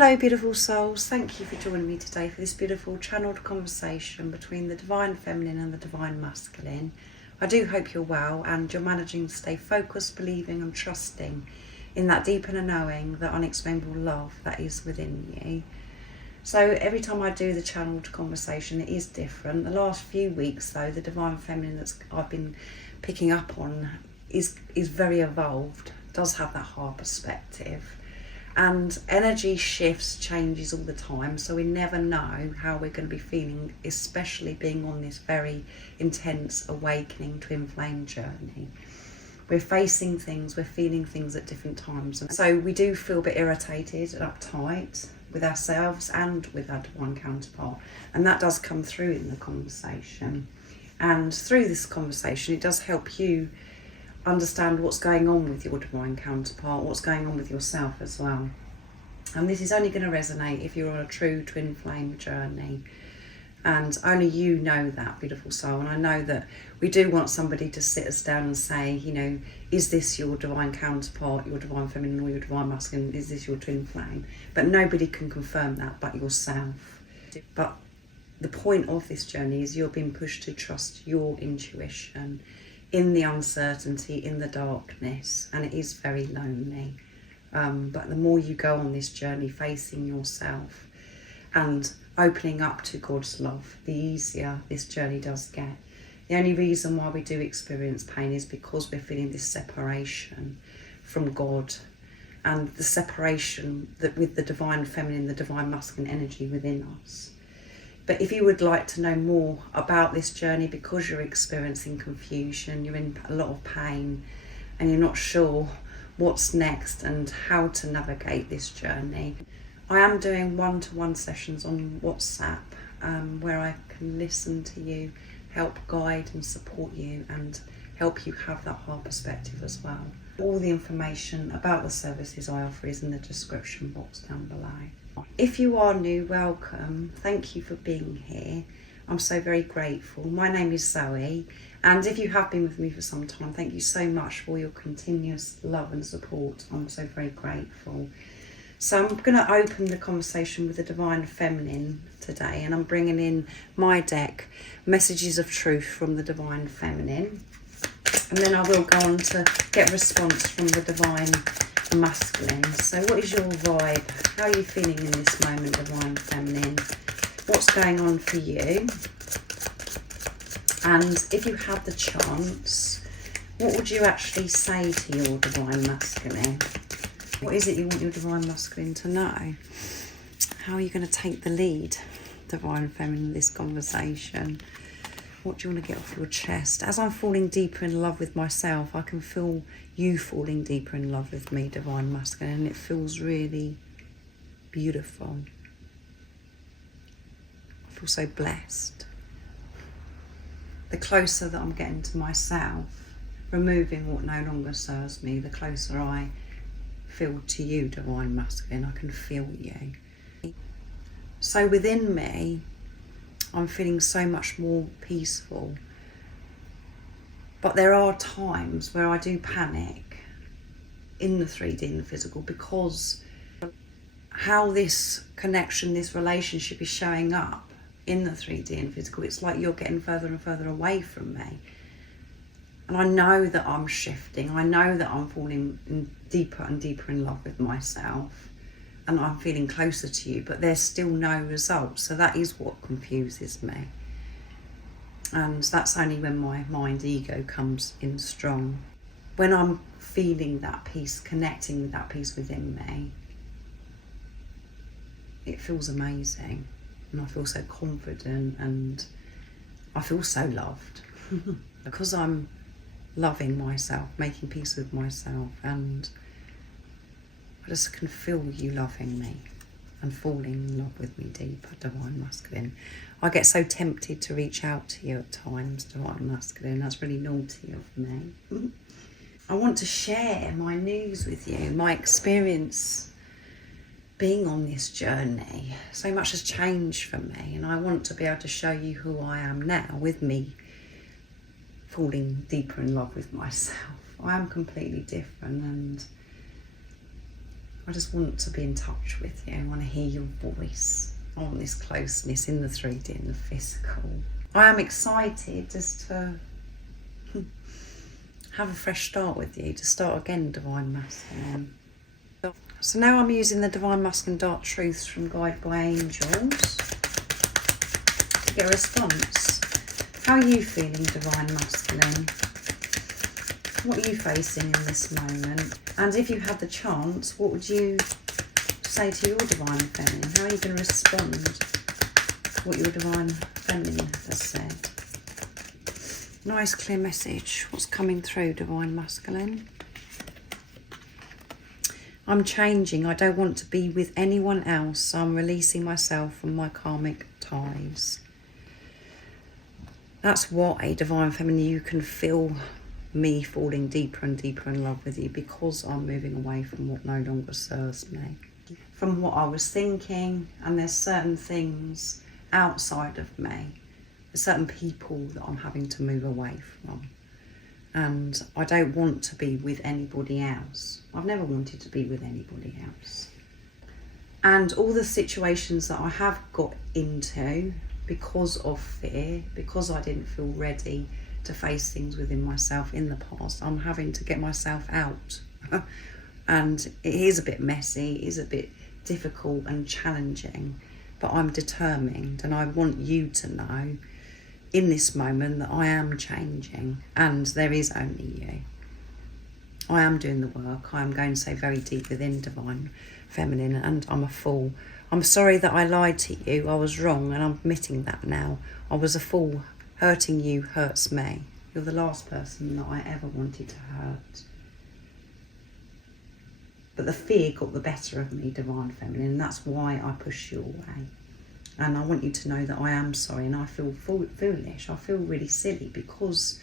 Hello beautiful souls, thank you for joining me today for this beautiful channeled conversation between the Divine Feminine and the Divine Masculine. I do hope you're well and you're managing to stay focused, believing and trusting in that deep inner knowing, that unexplainable love that is within you. So every time I do the channeled conversation it is different. The last few weeks though, the Divine Feminine that I've been picking up on is very evolved, does have that higher perspective. And energy shifts, changes all the time, so we never know how we're going to be feeling, especially being on this very intense awakening twin flame journey. We're facing things, we're feeling things at different times, and so we do feel a bit irritated and uptight with ourselves and with our divine counterpart, and that does come through in the conversation. And through this conversation it does help you understand what's going on with your divine counterpart, what's going on with yourself as well. And this is only going to resonate if you're on a true twin flame journey, and only you know that, beautiful soul. And I know that we do want somebody to sit us down and say, you know, is this your divine counterpart, your divine feminine or your divine masculine? Is this your twin flame? But nobody can confirm that but yourself. But the point of this journey is you're being pushed to trust your intuition in the uncertainty, in the darkness, and it is very lonely. But the more you go on this journey facing yourself and opening up to God's love, the easier this journey does get. The only reason why we do experience pain is because we're feeling this separation from God, and the separation that with the divine feminine, the divine masculine energy within us. But if you would like to know more about this journey, because you're experiencing confusion, you're in a lot of pain and you're not sure what's next and how to navigate this journey, I am doing one-to-one sessions on WhatsApp where I can listen to you, help guide and support you and help you have that higher perspective as well. All the information about the services I offer is in the description box down below. If you are new, welcome. Thank you for being here. I'm so very grateful. My name is Zoe, and if you have been with me for some time, thank you so much for your continuous love and support. I'm so very grateful. So I'm going to open the conversation with the Divine Feminine today, and I'm bringing in my deck, Messages of Truth from the Divine Feminine, and then I will go on to get response from the Divine Masculine. So what is your vibe? How are you feeling in this moment, Divine Feminine? What's going on for you? And if you had the chance, what would you actually say to your Divine Masculine? What is it you want your Divine Masculine to know? How are you going to take the lead, Divine Feminine, in this conversation? What do you want to get off your chest? As I'm falling deeper in love with myself, I can feel you falling deeper in love with me, Divine Masculine, and it feels really beautiful. I feel so blessed. The closer that I'm getting to myself, removing what no longer serves me, the closer I feel to you, Divine Masculine. I can feel you. So within me, I'm feeling so much more peaceful. But there are times where I do panic in the 3D and the physical, because how this connection, this relationship is showing up in the 3D and physical, it's like you're getting further and further away from me. And I know that I'm shifting. I know that I'm falling deeper and deeper in love with myself. And I'm feeling closer to you, but there's still no results. So that is what confuses me. And that's only when my mind ego comes in strong. When I'm feeling that peace, connecting with that peace within me, it feels amazing. And I feel so confident and I feel so loved. Because I'm loving myself, making peace with myself, and I just can feel you loving me and falling in love with me deeper, Divine Masculine. I get so tempted to reach out to you at times, Divine Masculine. That's really naughty of me. I want to share my news with you, my experience being on this journey. So much has changed for me, and I want to be able to show you who I am now, with me falling deeper in love with myself. I am completely different, and I just want to be in touch with you. I want to hear your voice. I want this closeness in the 3D and the physical. I am excited just to have a fresh start with you, to start again, Divine Masculine. So now I'm using the Divine Masculine Dark Truths from Guide by Angels to get a response. How are you feeling, Divine Masculine? What are you facing in this moment? And if you had the chance, what would you say to your Divine Feminine? How are you going to respond to what your Divine Feminine has said? Nice clear message. What's coming through, Divine Masculine? I'm changing. I don't want to be with anyone else. So I'm releasing myself from my karmic ties. That's what a Divine Feminine, you can feel me falling deeper and deeper in love with you because I'm moving away from what no longer serves me. From what I was thinking, and there's certain things outside of me, there's certain people that I'm having to move away from. And I don't want to be with anybody else. I've never wanted to be with anybody else. And all the situations that I have got into because of fear, because I didn't feel ready to face things within myself in the past, I'm having to get myself out. And it is a bit messy, it is a bit difficult and challenging, but I'm determined, and I want you to know in this moment that I am changing, and there is only you. I am doing the work. I am going to say very deep within, Divine Feminine, and I'm a fool. I'm sorry that I lied to you. I was wrong, and I'm admitting that now. I was a fool. Hurting you hurts me. You're the last person that I ever wanted to hurt. But the fear got the better of me, Divine Feminine, and that's why I pushed you away. And I want you to know that I am sorry, and I feel foolish. I feel really silly because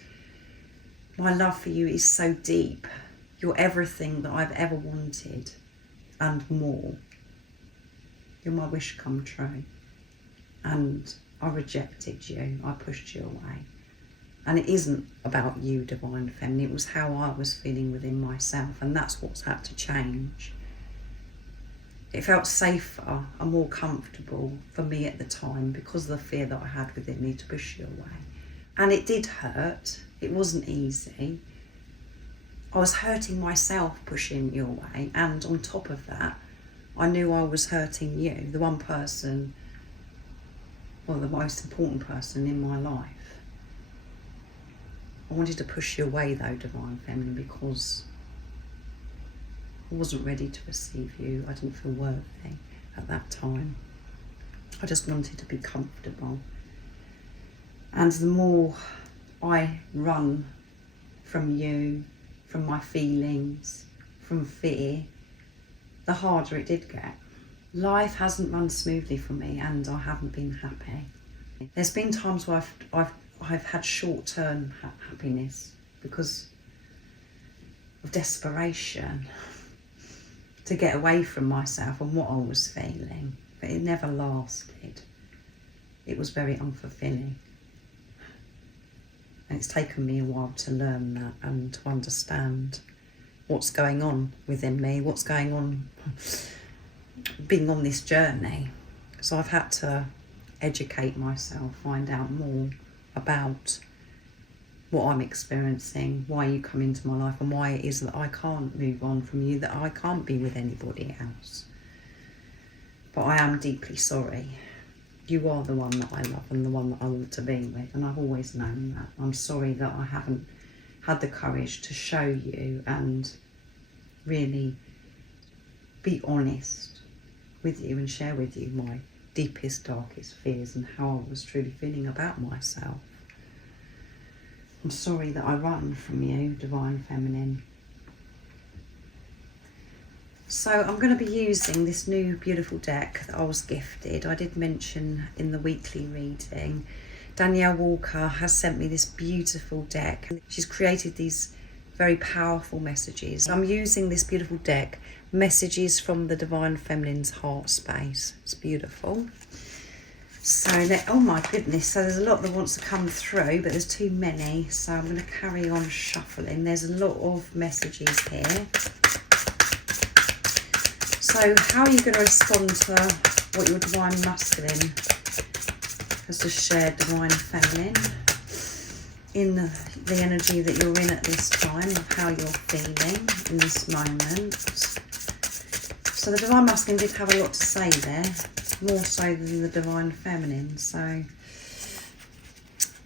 my love for you is so deep. You're everything that I've ever wanted and more. You're my wish come true. And I rejected you. I pushed you away. And it isn't about you, Divine Feminine. It was how I was feeling within myself, and that's what's had to change. It felt safer and more comfortable for me at the time because of the fear that I had within me to push you away. And it did hurt. It wasn't easy. I was hurting myself pushing you away, and on top of that, I knew I was hurting you, the one person, well, the most important person in my life. I wanted to push you away though, Divine Feminine, because I wasn't ready to receive you. I didn't feel worthy at that time. I just wanted to be comfortable. And the more I run from you, from my feelings, from fear, the harder it did get. Life hasn't run smoothly for me, and I haven't been happy. There's been times where I've had short-term happiness because of desperation to get away from myself and what I was feeling, but it never lasted. It was very unfulfilling. And it's taken me a while to learn that and to understand what's going on within me, what's going on being on this journey. So I've had to educate myself, find out more about what I'm experiencing, why you come into my life, and why it is that I can't move on from you, that I can't be with anybody else. But I am deeply sorry. You are the one that I love and the one that I want to be with, and I've always known that. I'm sorry that I haven't had the courage to show you and really be honest with you and share with you my deepest, darkest fears and how I was truly feeling about myself. I'm sorry that I run from you, Divine Feminine. So I'm going to be using this new beautiful deck that I was gifted. I did mention in the weekly reading, Danielle Walker has sent me this beautiful deck. She's created these very powerful messages. I'm using this beautiful deck, Messages from the Divine Feminine's Heart Space. It's beautiful. So, oh my goodness, so there's a lot that wants to come through, but there's too many. So I'm going to carry on shuffling. There's a lot of messages here. So how are you going to respond to what your divine masculine has just shared, divine feminine, in the energy that you're in at this time, of how you're feeling in this moment? So the divine masculine did have a lot to say there, more so than the divine feminine. So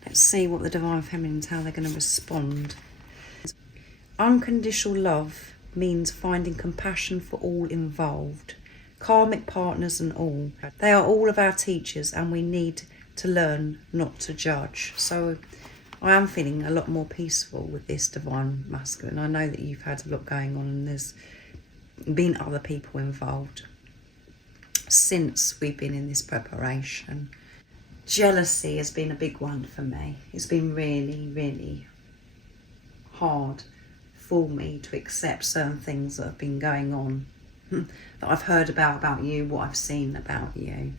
let's see what the divine feminine, how they're going to respond. Unconditional love means finding compassion for all involved, karmic partners and all. They are all of our teachers, and we need to learn not to judge. So I am feeling a lot more peaceful with this divine masculine. I know that you've had a lot going on, and there's been other people involved since we've been in this preparation. Jealousy has been a big one for me. It's been really, really hard for me to accept certain things that have been going on, that I've heard about you, what I've seen about you.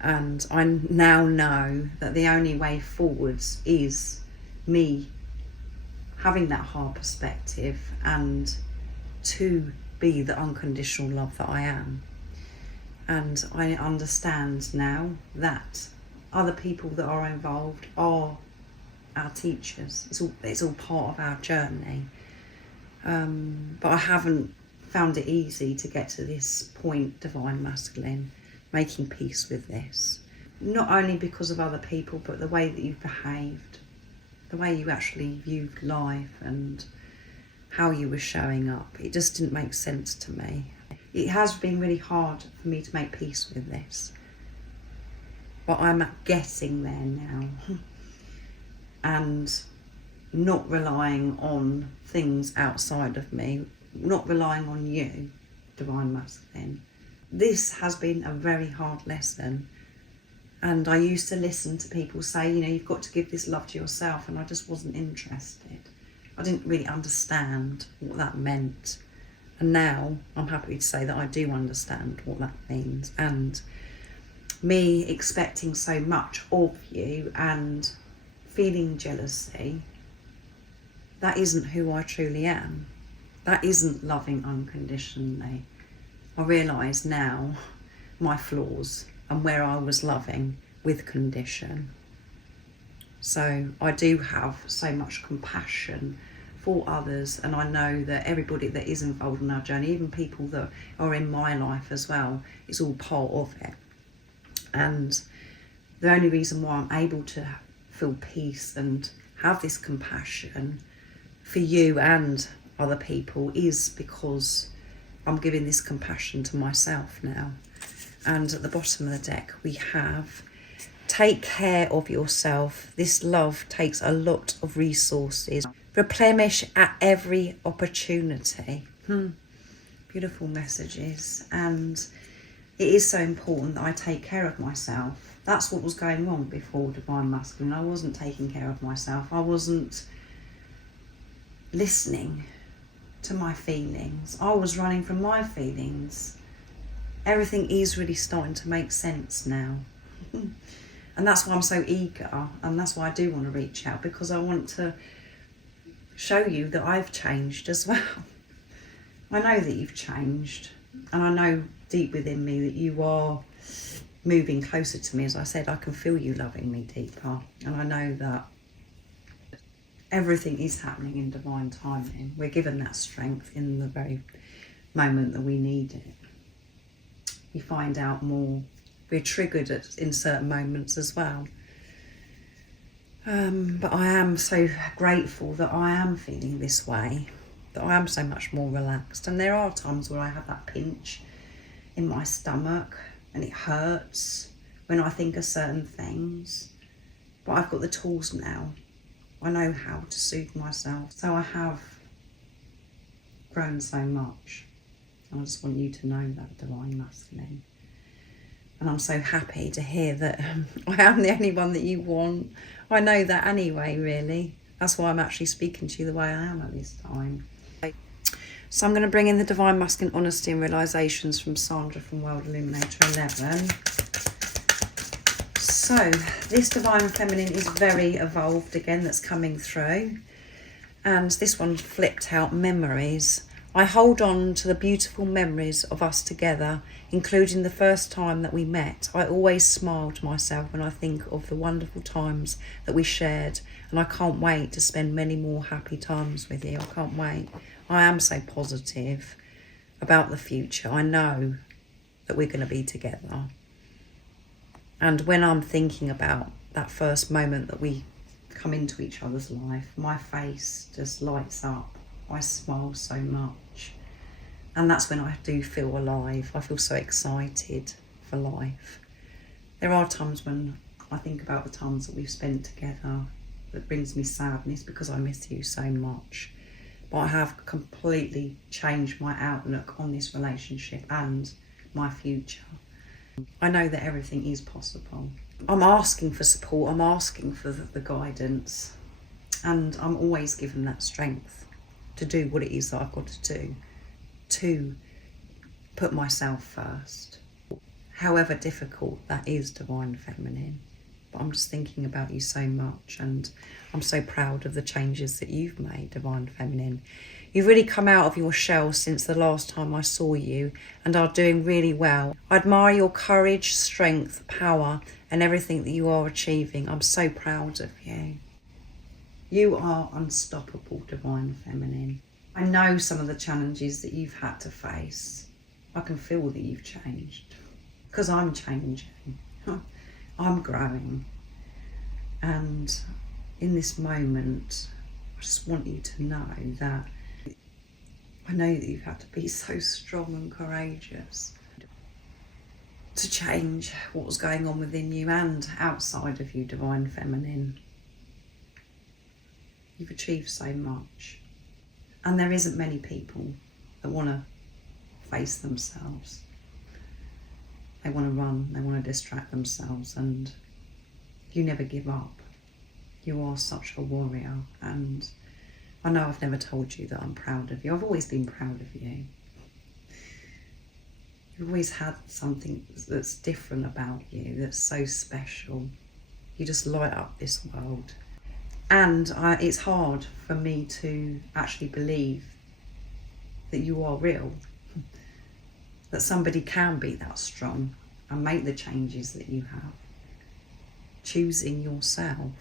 And I now know that the only way forwards is me having that hard perspective and to be the unconditional love that I am. And I understand now that other people that are involved are our teachers. It's all part of our journey. But I haven't found it easy to get to this point, divine masculine, making peace with this. Not only because of other people, but the way that you've behaved, the way you actually viewed life and how you were showing up. It just didn't make sense to me. It has been really hard for me to make peace with this. But I'm getting there now. And not relying on things outside of me, not relying on you, divine masculine. This has been a very hard lesson. And I used to listen to people say, you know, you've got to give this love to yourself, and I just wasn't interested. I didn't really understand what that meant. And now I'm happy to say that I do understand what that means. And me expecting so much of you and feeling jealousy, that isn't who I truly am. That isn't loving unconditionally. I realise now my flaws and where I was loving with condition. So I do have so much compassion for others, and I know that everybody that is involved in our journey, even people that are in my life as well, is all part of it. And the only reason why I'm able to feel peace and have this compassion for you and other people is because I'm giving this compassion to myself now. And at the bottom of the deck we have, take care of yourself. This love takes a lot of resources. Replenish at every opportunity. Beautiful messages. And it is so important that I take care of myself. That's what was going on before divine masculine. I wasn't taking care of myself. I wasn't listening to my feelings. I was running from my feelings. Everything is really starting to make sense now. And that's why I'm so eager, and that's why I do want to reach out, because I want to show you that I've changed as well. I know that you've changed, and I know deep within me that you are moving closer to me. As I said, I can feel you loving me deeper, and I know that everything is happening in divine timing. We're given that strength in the very moment that we need it. We find out more. We're triggered in certain moments as well. But I am so grateful that I am feeling this way, that I am so much more relaxed. And there are times where I have that pinch in my stomach and it hurts when I think of certain things. But I've got the tools now. I know how to soothe myself. So I have grown so much. I just want you to know that, divine masculine. And I'm so happy to hear that I am the only one that you want. I know that anyway, really. That's why I'm actually speaking to you the way I am at this time. So I'm going to bring in the Divine Masculine Honesty and Realizations from Sandra from World Illuminator 11. So this Divine Feminine is very evolved again, that's coming through. And this one flipped out, memories. I hold on to the beautiful memories of us together, including the first time that we met. I always smile to myself when I think of the wonderful times that we shared, and I can't wait to spend many more happy times with you. I can't wait. I am so positive about the future. I know that we're going to be together. And when I'm thinking about that first moment that we come into each other's life, my face just lights up. I smile so much, and that's when I do feel alive. I feel so excited for life. There are times when I think about the times that we've spent together that brings me sadness because I miss you so much, but I have completely changed my outlook on this relationship and my future. I know that everything is possible. I'm asking for support, I'm asking for the guidance, and I'm always given that strength to do what it is that I've got to do, to put myself first. However difficult that is, Divine Feminine. But I'm just thinking about you so much, and I'm so proud of the changes that you've made, Divine Feminine. You've really come out of your shell since the last time I saw you and are doing really well. I admire your courage, strength, power, and everything that you are achieving. I'm so proud of you. You are unstoppable, Divine Feminine. I know some of the challenges that you've had to face. I can feel that you've changed, because I'm changing. I'm growing. And in this moment, I just want you to know that I know that you've had to be so strong and courageous to change what was going on within you and outside of you, Divine Feminine. You've achieved so much, and there isn't many people that want to face themselves. They want to run, they want to distract themselves, and you never give up. You are such a warrior, and I know I've never told you that I'm proud of you. I've always been proud of you. You've always had something that's different about you, that's so special. You just light up this world. And it's hard for me to actually believe that you are real, that somebody can be that strong and make the changes that you have. Choosing yourself.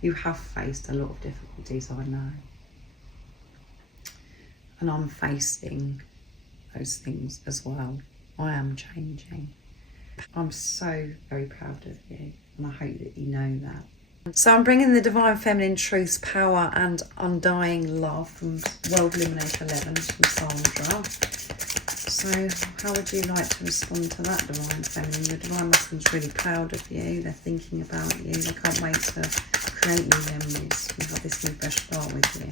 You have faced a lot of difficulties, I know. And I'm facing those things as well. I am changing. I'm so very proud of you, and I hope that you know that. So I'm bringing the Divine Feminine Truths, Power and Undying Love from World Illuminator 11 from Sandra. So how would you like to respond to that, Divine Feminine? Your Divine Masculine's really proud of you. They're thinking about you. They can't wait to create new memories and have this new fresh start with you.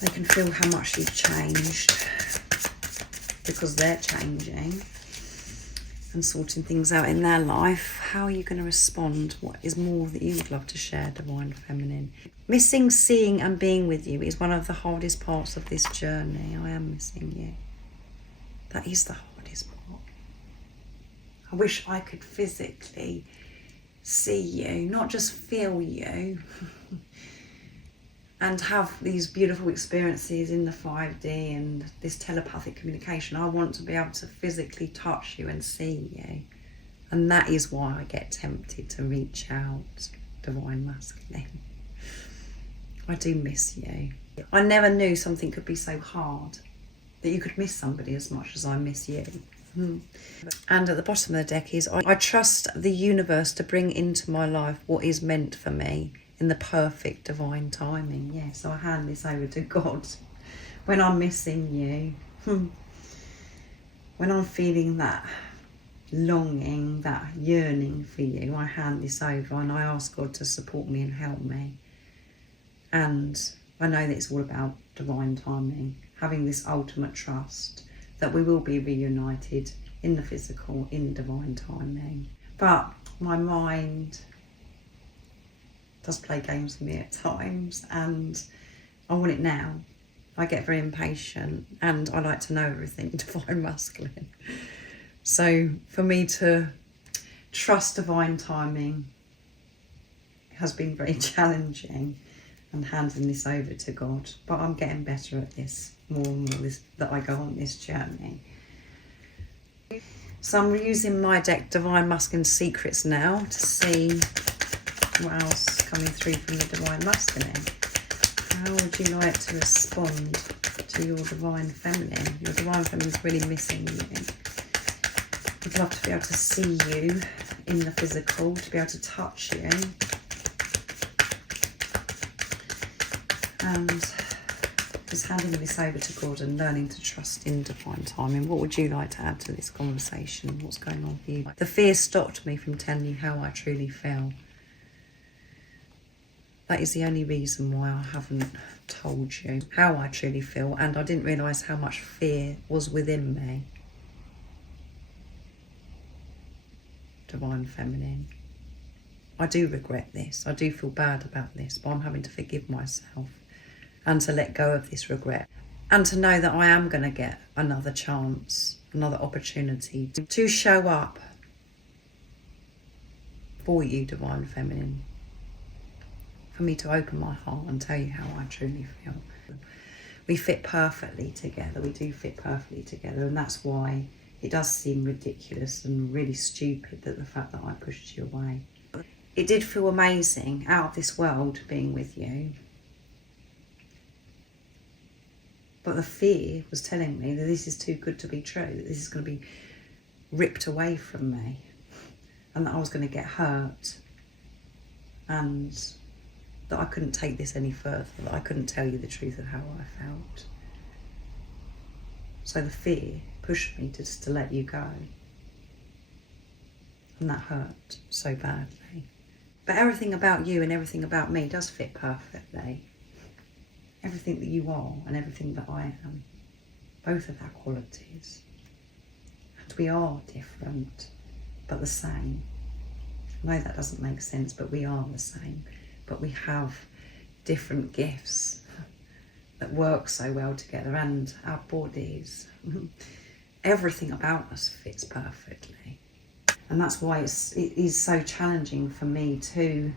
They can feel how much you've changed because they're changing and sorting things out in their life. How are you going to respond? What is more that you would love to share, Divine Feminine? Missing, seeing and being with you is one of the hardest parts of this journey. I am missing you. That is the hardest part. I wish I could physically see you, not just feel you, and have these beautiful experiences in the 5D and this telepathic communication. I want to be able to physically touch you and see you. And that is why I get tempted to reach out, Divine Masculine. I do miss you. I never knew something could be so hard, that you could miss somebody as much as I miss you. And at the bottom of the deck is, I trust the universe to bring into my life what is meant for me in the perfect divine timing. Yeah, so I hand this over to God. When I'm missing you, when I'm feeling that longing, that yearning for you, I hand this over and I ask God to support me and help me. And I know that it's all about divine timing, having this ultimate trust that we will be reunited in the physical, in divine timing. But my mind does play games with me at times, and I want it now. I get very impatient and I like to know everything, Divine Masculine. So for me to trust divine timing has been very challenging, and handing this over to God. But I'm getting better at this more and more that I go on this journey. So I'm using my deck Divine Masculine Secrets now to see what else is coming through from the Divine Masculine. How would you like to respond to your Divine Feminine? Your Divine Feminine is really missing you. I'd love to be able to see you in the physical, to be able to touch you. And just handing this over to God and learning to trust in divine timing. What would you like to add to this conversation? What's going on for you? The fear stopped me from telling you how I truly feel. That is the only reason why I haven't told you how I truly feel, and I didn't realise how much fear was within me. Divine Feminine. I do regret this. I do feel bad about this, but I'm having to forgive myself and to let go of this regret and to know that I am going to get another chance, another opportunity to show up for you, Divine Feminine, for me to open my heart and tell you how I truly feel. We fit perfectly together. We do fit perfectly together, and that's why it does seem ridiculous and really stupid that the fact that I pushed you away. It did feel amazing, out of this world, being with you. But the fear was telling me that this is too good to be true, that this is going to be ripped away from me, and that I was going to get hurt, and that I couldn't take this any further, that I couldn't tell you the truth of how I felt. So the fear pushed me to let you go. And that hurt so badly. But everything about you and everything about me does fit perfectly. Everything that you are and everything that I am. Both of our qualities. And we are different, but the same. I know that doesn't make sense, but we are the same. But we have different gifts that work so well together, and our bodies. Everything about us fits perfectly. And that's why it is so challenging for me to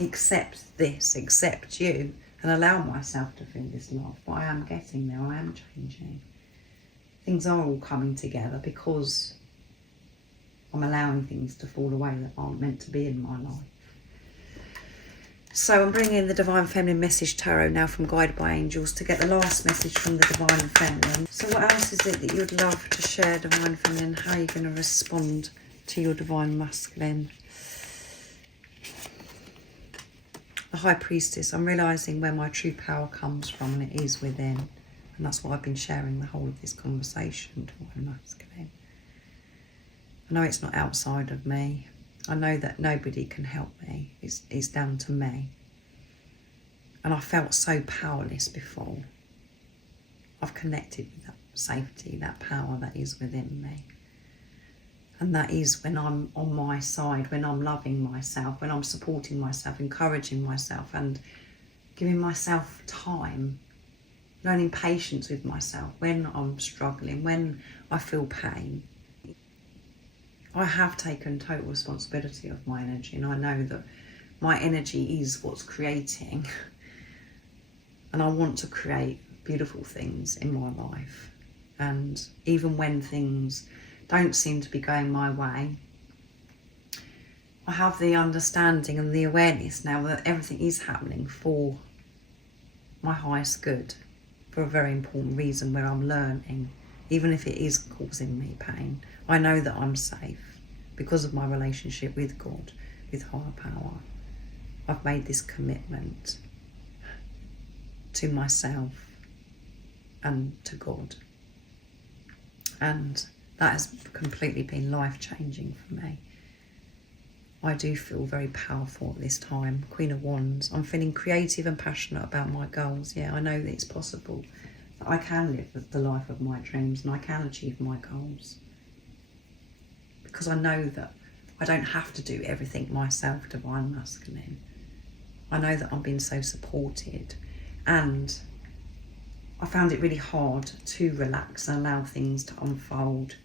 accept this, accept you, and allow myself to feel this love. But I am getting there, I am changing. Things are all coming together because I'm allowing things to fall away that aren't meant to be in my life. So I'm bringing the Divine Feminine Message Tarot now from Guided by Angels to get the last message from the Divine Feminine. So what else is it that you'd love to share, Divine Feminine? How are you going to respond to your Divine Masculine? The High Priestess. I'm realising where my true power comes from, and it is within. And that's what I've been sharing the whole of this conversation, Divine Masculine. I know it's not outside of me. I know that nobody can help me. It's down to me. And I felt so powerless before. I've connected with that safety, that power that is within me. And that is when I'm on my side, when I'm loving myself, when I'm supporting myself, encouraging myself, and giving myself time, learning patience with myself when I'm struggling, when I feel pain. I have taken total responsibility of my energy, and I know that my energy is what's creating, and I want to create beautiful things in my life. And even when things don't seem to be going my way, I have the understanding and the awareness now that everything is happening for my highest good, for a very important reason, where I'm learning, even if it is causing me pain. I know that I'm safe because of my relationship with God, with higher power. I've made this commitment to myself and to God. And that has completely been life-changing for me. I do feel very powerful at this time. Queen of Wands. I'm feeling creative and passionate about my goals. Yeah, I know that it's possible. That I can live the life of my dreams and I can achieve my goals. Because I know that I don't have to do everything myself, Divine Masculine. I know that I'm being so supported, and I found it really hard to relax and allow things to unfold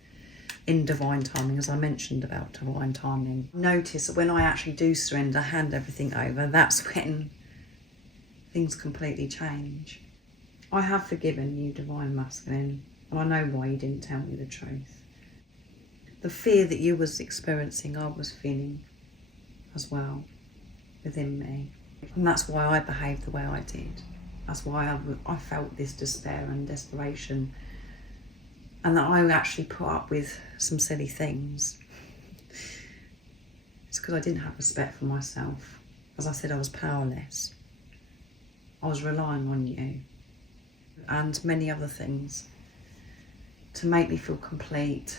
in divine timing, as I mentioned about divine timing. Notice that when I actually do surrender, hand everything over, that's when things completely change. I have forgiven you, Divine Masculine, and I know why you didn't tell me the truth. The fear that you was experiencing, I was feeling as well within me. And that's why I behaved the way I did. That's why I felt this despair and desperation, and that I actually put up with some silly things. It's because I didn't have respect for myself. As I said, I was powerless. I was relying on you and many other things to make me feel complete.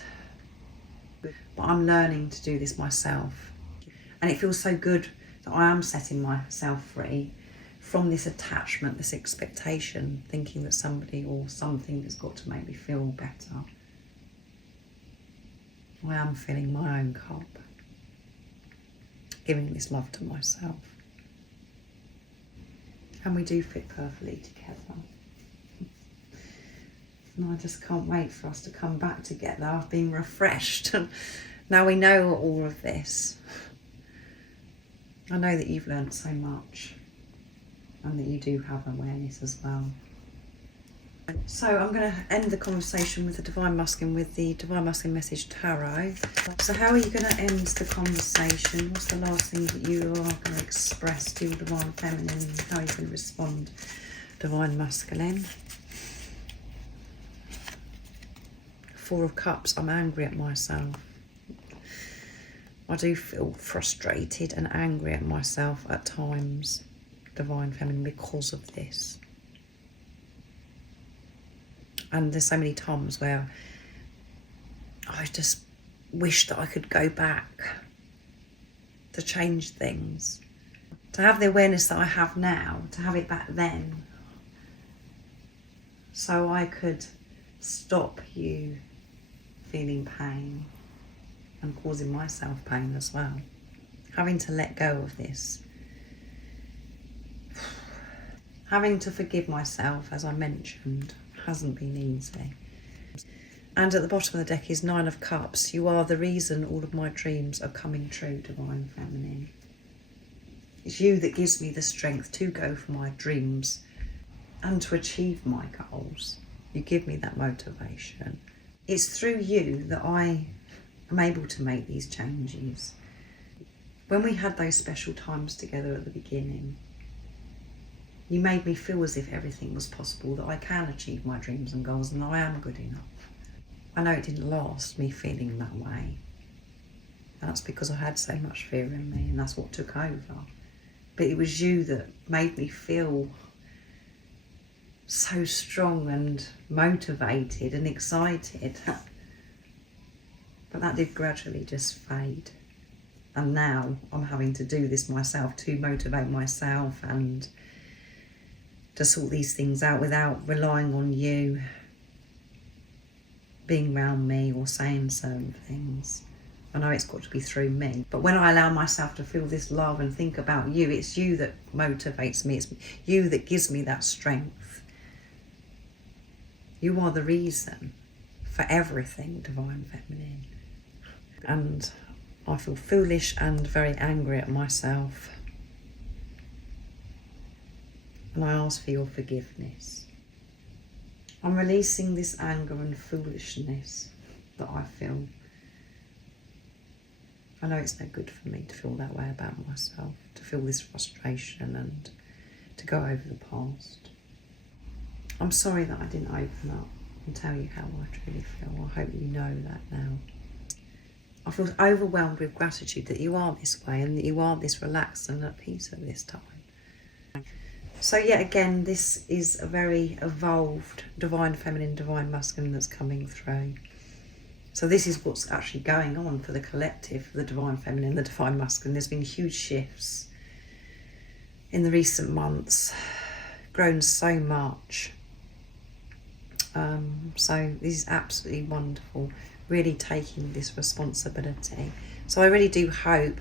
But I'm learning to do this myself. And it feels so good that I am setting myself free from this attachment, this expectation, thinking that somebody or something has got to make me feel better. I am filling my own cup, giving this love to myself. And we do fit perfectly together. And I just can't wait for us to come back together. I've been refreshed. Now we know all of this. I know that you've learnt so much and that you do have awareness as well. So I'm going to end the conversation with the Divine Masculine with the Divine Masculine Message Tarot. So how are you going to end the conversation? What's the last thing that you are going to express to your Divine Feminine? How are you going to respond, Divine Masculine? Four of Cups, I'm angry at myself. I do feel frustrated and angry at myself at times, Divine Feminine, because of this. And there's so many times where I just wish that I could go back to change things, to have the awareness that I have now, to have it back then, so I could stop you feeling pain and causing myself pain as well. Having to let go of this. Having to forgive myself, as I mentioned, hasn't been easy. And at the bottom of the deck is Nine of Cups. You are the reason all of my dreams are coming true, Divine Feminine. It's you that gives me the strength to go for my dreams and to achieve my goals. You give me that motivation. It's through you that I am able to make these changes. When we had those special times together at the beginning, you made me feel as if everything was possible, that I can achieve my dreams and goals and I am good enough. I know it didn't last, me feeling that way. And that's because I had so much fear in me and that's what took over. But it was you that made me feel so strong and motivated and excited. But that did gradually just fade. And now I'm having to do this myself to motivate myself and to sort these things out without relying on you being around me or saying certain things. I know it's got to be through me, but when I allow myself to feel this love and think about you, it's you that motivates me, it's you that gives me that strength. You are the reason for everything, Divine Feminine. And I feel foolish and very angry at myself. And I ask for your forgiveness. I'm releasing this anger and foolishness that I feel. I know it's no good for me to feel that way about myself, to feel this frustration and to go over the past. I'm sorry that I didn't open up and tell you how I truly feel. I hope you know that now. I feel overwhelmed with gratitude that you are this way and that you are this relaxed and at peace at this time. So yet again, this is a very evolved Divine Feminine, Divine Masculine that's coming through. So this is what's actually going on for the collective, the Divine Feminine, the Divine Masculine. There's been huge shifts in the recent months, grown so much. So this is absolutely wonderful, really taking this responsibility. So I really do hope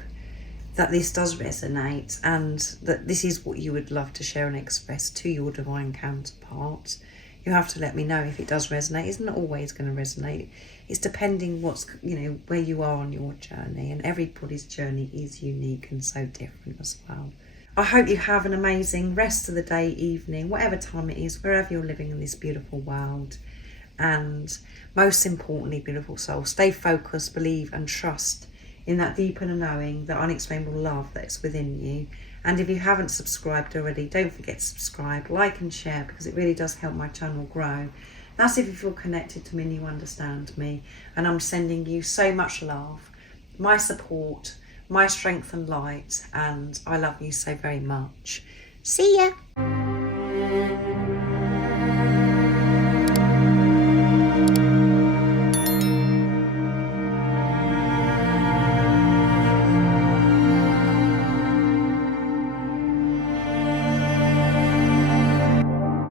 that this does resonate and that this is what you would love to share and express to your divine counterpart. You have to let me know if it does resonate. It's not always going to resonate. It's depending where you are on your journey, and everybody's journey is unique and so different as well. I hope you have an amazing rest of the day, evening, whatever time it is, wherever you're living in this beautiful world. And most importantly, beautiful soul, stay focused, believe and trust in that deeper knowing, that unexplainable love that's within you. And if you haven't subscribed already, don't forget to subscribe, like and share, because it really does help my channel grow. That's if you feel connected to me and you understand me. And I'm sending you so much love, my support, my strength and light, and I love you so very much. See ya!